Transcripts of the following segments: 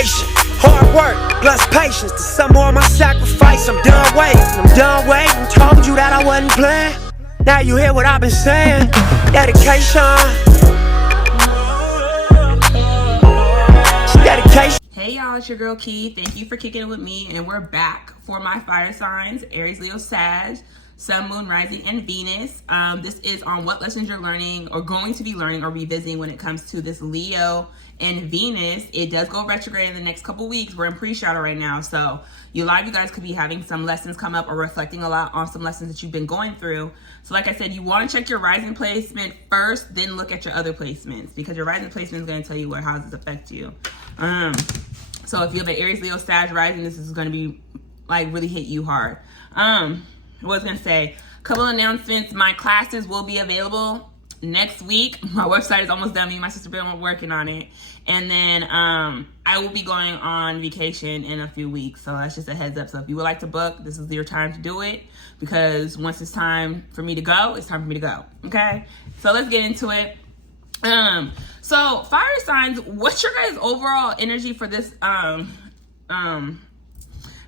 Dedication, hard work, plus patience. To some more of my sacrifice, I'm done waiting. Told you that I wasn't playing. Now you hear what I've been saying. Dedication. Dedication. Hey y'all, it's your girl Key. Thank you for kicking it with me, and we're back for my fire signs: Aries, Leo, Sag, Sun, Moon, Rising, and Venus. This is on what lessons you're learning or going to be learning or revisiting when it comes to this Leo and Venus. It does go retrograde in the next couple weeks. We're in pre-shadow right now, so a lot of you guys could be having some lessons come up or reflecting a lot on some lessons that you've been going through. So like I said, you want to check your rising placement first, then look at your other placements, because your rising placement is going to tell you how does it affect you. So if you have an Aries, Leo, Sag rising, this is going to be like really hit you hard. What I was going to say, a couple announcements. My classes will be available next week. My website is almost done. Me and my sister been working on it. And then I will be going on vacation in a few weeks. So that's just a heads up. So if you would like to book, this is your time to do it, because once it's time for me to go, it's time for me to go. Okay? So let's get into it. So fire signs, what's your guys' overall energy for this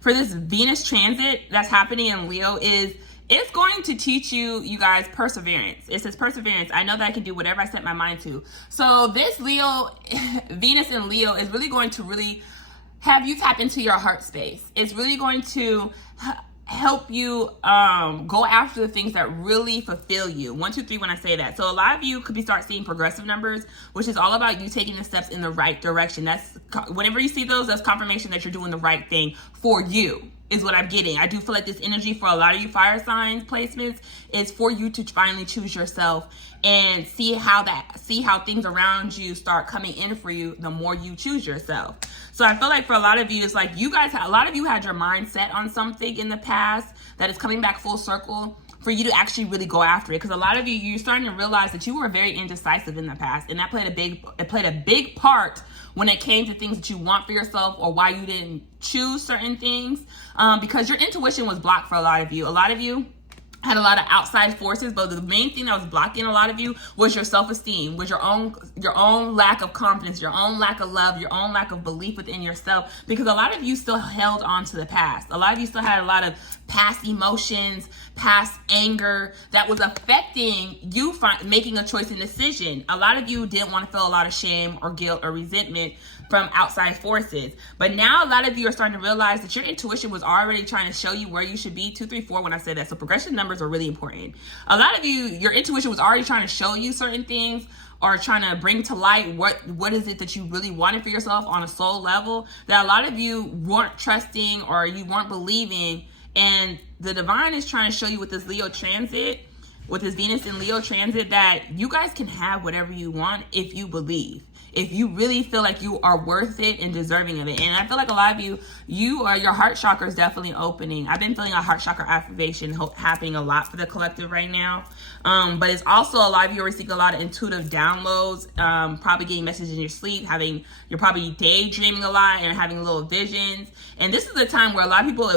Venus transit that's happening in Leo? It's going to teach you guys perseverance. It says perseverance. I know that I can do whatever I set my mind to. So this Venus in Leo is really going to really have you tap into your heart space. It's really going to help you go after the things that really fulfill you. 1, 2, 3 when I say that. So a lot of you could start seeing progressive numbers, which is all about you taking the steps in the right direction. That's whenever you see those, that's confirmation that you're doing the right thing for you, is what I'm getting. I do feel like this energy for a lot of you fire signs placements is for you to finally choose yourself and see how things around you start coming in for you the more you choose yourself. So I feel like for a lot of you, it's like a lot of you had your mind set on something in the past that is coming back full circle for you to actually really go after it. Because a lot of you're starting to realize that you were very indecisive in the past, and that played a big part when it came to things that you want for yourself or why you didn't choose certain things, because your intuition was blocked for a lot of you. A lot of you had a lot of outside forces, but the main thing that was blocking a lot of you was your self-esteem, was your own lack of confidence, your own lack of love, your own lack of belief within yourself, because a lot of you still held on to the past. A lot of you still had a lot of past emotions, past anger that was affecting you making a choice and decision. A lot of you didn't want to feel a lot of shame or guilt or resentment from outside forces. But now a lot of you are starting to realize that your intuition was already trying to show you where you should be. 2, 3, 4 when I say that. So progression numbers are really important. A lot of you, your intuition was already trying to show you certain things or trying to bring to light what is it that you really wanted for yourself on a soul level, that a lot of you weren't trusting or you weren't believing. And the divine is trying to show you with this Leo transit, with this Venus in Leo transit, that you guys can have whatever you want if you believe. If you really feel like you are worth it and deserving of it. And I feel like a lot of your heart chakra is definitely opening. I've been feeling a heart chakra activation happening a lot for the collective right now. But it's also a lot of you are receiving a lot of intuitive downloads, probably getting messages in your sleep, you're probably daydreaming a lot and having little visions. And this is a time where a lot of people,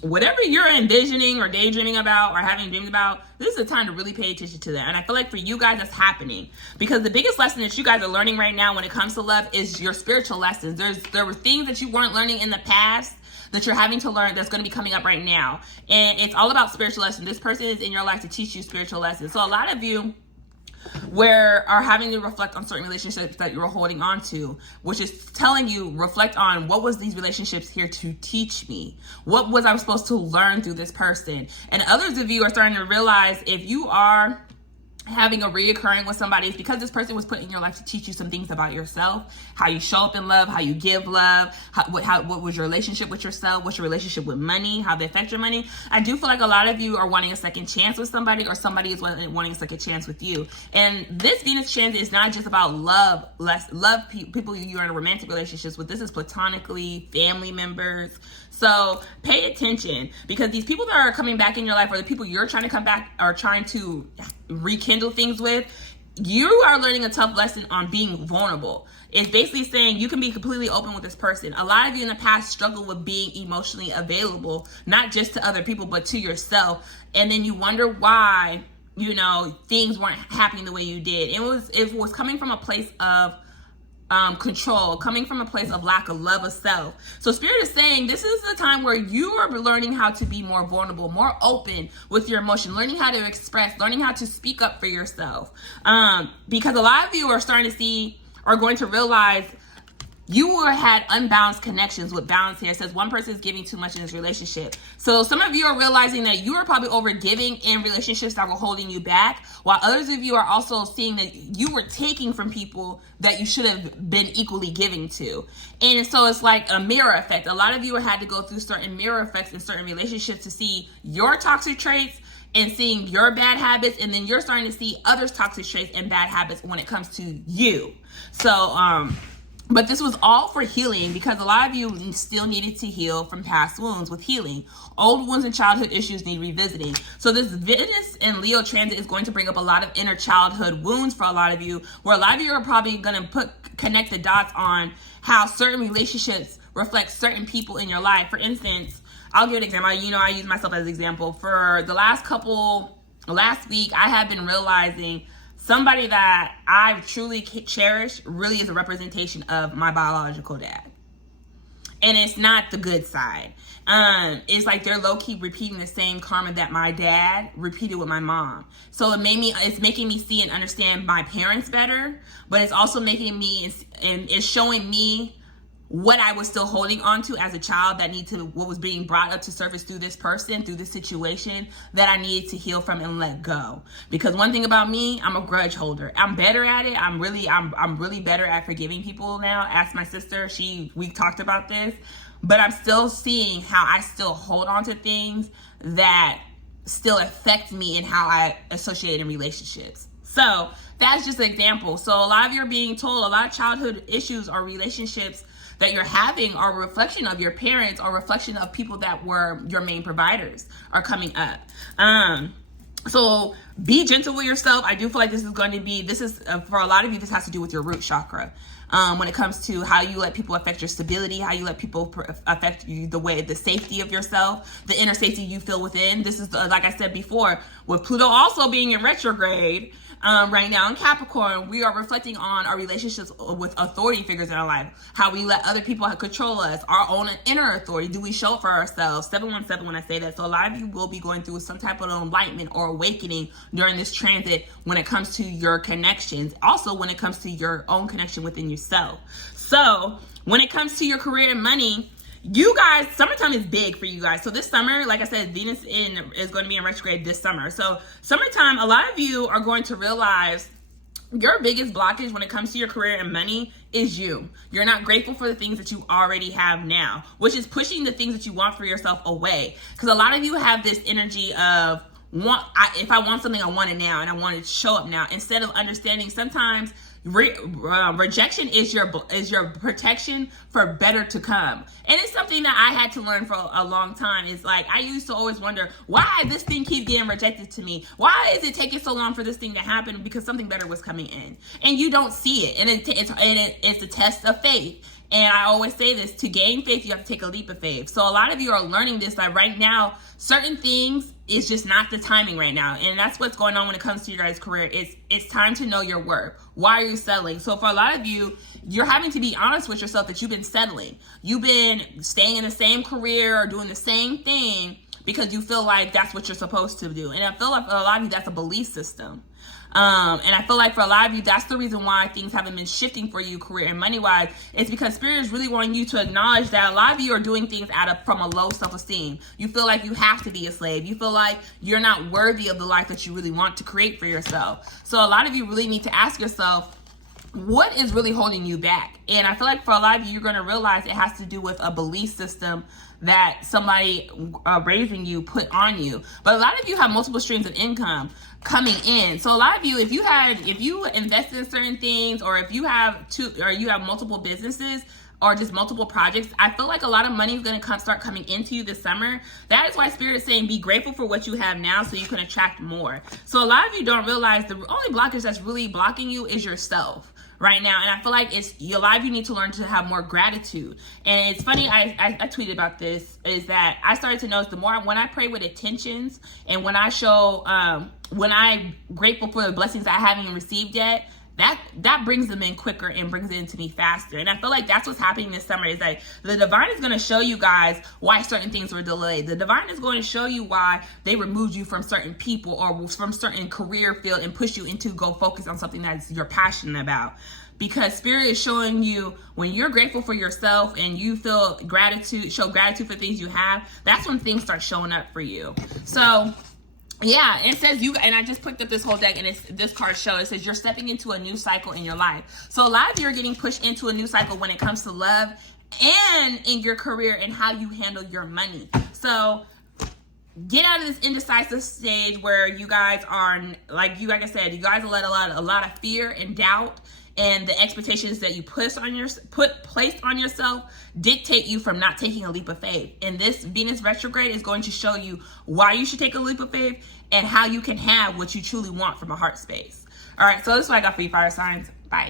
whatever you're envisioning or daydreaming about or having dreams about, this is a time to really pay attention to that. And I feel like for you guys, that's happening, because the biggest lesson that you guys are learning right now when it comes to love is your spiritual lessons. There were things that you weren't learning in the past that you're having to learn that's going to be coming up right now. And it's all about spiritual lessons. This person is in your life to teach you spiritual lessons. So a lot of you are having to reflect on certain relationships that you're holding on to, which is telling you, reflect on what was these relationships here to teach me? What was I supposed to learn through this person? And others of you are starting to realize if you are having a reoccurring with somebody, it's because this person was put in your life to teach you some things about yourself, how you show up in love, how you give love, what was your relationship with yourself, what's your relationship with money, how they affect your money. I do feel like a lot of you are wanting a second chance with somebody, or somebody is wanting a second chance with you. And this Venus transit is not just about people you're in romantic relationships with. This is platonically, family members. So pay attention, because these people that are coming back in your life, or the people you're trying to come back or trying to rekindle things with, you are learning a tough lesson on being vulnerable. It's basically saying you can be completely open with this person. A lot of you in the past struggle with being emotionally available, not just to other people, but to yourself. And then you wonder why, things weren't happening the way you did. It was coming from a place of control, coming from a place of lack of love of self. So Spirit is saying this is the time where you are learning how to be more vulnerable, more open with your emotion, learning how to express, learning how to speak up for yourself. Because a lot of you are going to realize you had unbalanced connections with balance here. It says one person is giving too much in this relationship. So some of you are realizing that you are probably over giving in relationships that were holding you back, while others of you are also seeing that you were taking from people that you should have been equally giving to. And so it's like a mirror effect. A lot of you had to go through certain mirror effects in certain relationships to see your toxic traits and seeing your bad habits, and then you're starting to see others' toxic traits and bad habits when it comes to you. So, but this was all for healing, because a lot of you still needed to heal from past wounds with healing. Old wounds and childhood issues need revisiting. So this Venus and Leo transit is going to bring up a lot of inner childhood wounds for a lot of you, where a lot of you are probably going to connect the dots on how certain relationships reflect certain people in your life. For instance, I'll give an example. I use myself as an example. For the last week, I have been realizing somebody that I truly cherish really is a representation of my biological dad. And it's not the good side. It's like they're low-key repeating the same karma that my dad repeated with my mom. So it's making me see and understand my parents better, but it's also making me, and it's showing me what I was still holding on to as a child what was being brought up to surface through this person, through this situation, that I needed to heal from and let go. Because one thing about me, I'm a grudge holder. I'm better at it. I'm really better at forgiving people now. Ask my sister, we talked about this, but I'm still seeing how I still hold on to things that still affect me and how I associate in relationships. So that's just an example. So a lot of you are being told a lot of childhood issues or relationships that you're having are a reflection of your parents or reflection of people that were your main providers are coming up. So be gentle with yourself. I do feel like this is for a lot of you, this has to do with your root chakra. When it comes to how you let people affect your stability, how you let people affect you, the safety of yourself, the inner safety you feel within. This is, like I said before, with Pluto also being in retrograde, right now in Capricorn, we are reflecting on our relationships with authority figures in our life, how we let other people control us, our own inner authority. Do we show up for ourselves? 717 when I say that. So a lot of you will be going through some type of enlightenment or awakening during this transit when it comes to your connections. Also when it comes to your own connection within yourself. So when it comes to your career and money, you guys, summertime is big for you guys. So this summer, like I said, Venus is going to be in retrograde this summer. So summertime, a lot of you are going to realize your biggest blockage when it comes to your career and money is you. You're not grateful for the things that you already have now, which is pushing the things that you want for yourself away. Because a lot of you have this energy of, if I want something, I want it now, and I want it to show up now, instead of understanding sometimes rejection is your protection for better to come. And it's something that I had to learn for a long time. It's like I used to always wonder, why this thing keep getting rejected to me? Why is it taking so long for this thing to happen? Because something better was coming in, and you don't see it, and it's a test of faith. And I always say this, to gain faith, you have to take a leap of faith. So a lot of you are learning this, that right now, certain things is just not the timing right now. And that's what's going on when it comes to your guys' career. It's time to know your worth. Why are you settling? So for a lot of you, you're having to be honest with yourself that you've been settling. You've been staying in the same career or doing the same thing because you feel like that's what you're supposed to do. And I feel like for a lot of you, that's a belief system. And I feel like for a lot of you, that's the reason why things haven't been shifting for you career and money wise. It's because Spirit is really wanting you to acknowledge that a lot of you are doing things from a low self-esteem. You feel like you have to be a slave. You feel like you're not worthy of the life that you really want to create for yourself. So a lot of you really need to ask yourself, what is really holding you back? And I feel like for a lot of you, you're going to realize it has to do with a belief system that somebody raising you put on you. But a lot of you have multiple streams of income coming in. So a lot of you, if you invest in certain things, or if you have multiple businesses or just multiple projects, I feel like a lot of money is going to start coming into you this summer. That is why Spirit is saying be grateful for what you have now so you can attract more. So a lot of you don't realize the only blockage that's really blocking you is yourself right now. And I feel like a lot of you need to learn to have more gratitude. And it's funny, I tweeted about this, is that I started to notice when I pray with intentions, and when I show, when I'm grateful for the blessings I haven't even received yet, that brings them in quicker and brings it into me faster. And I feel like that's what's happening this summer, is like the divine is going to show you guys why certain things were delayed. The divine is going to show you why they removed you from certain people or from certain career field and push you into go focus on something that you're passionate about. Because spirit is showing you when you're grateful for yourself and you feel gratitude, show gratitude for things you have, that's when things start showing up for you. So yeah, it says you, and I just picked up this whole deck, and this card shows, it says you're stepping into a new cycle in your life. So a lot of you are getting pushed into a new cycle when it comes to love and in your career and how you handle your money. So get out of this indecisive stage where you guys are, like I said, you guys let a lot of fear and doubt and the expectations that you placed on yourself dictate you from not taking a leap of faith. And this Venus retrograde is going to show you why you should take a leap of faith and how you can have what you truly want from a heart space. All right, so this is what I got for you, fire signs.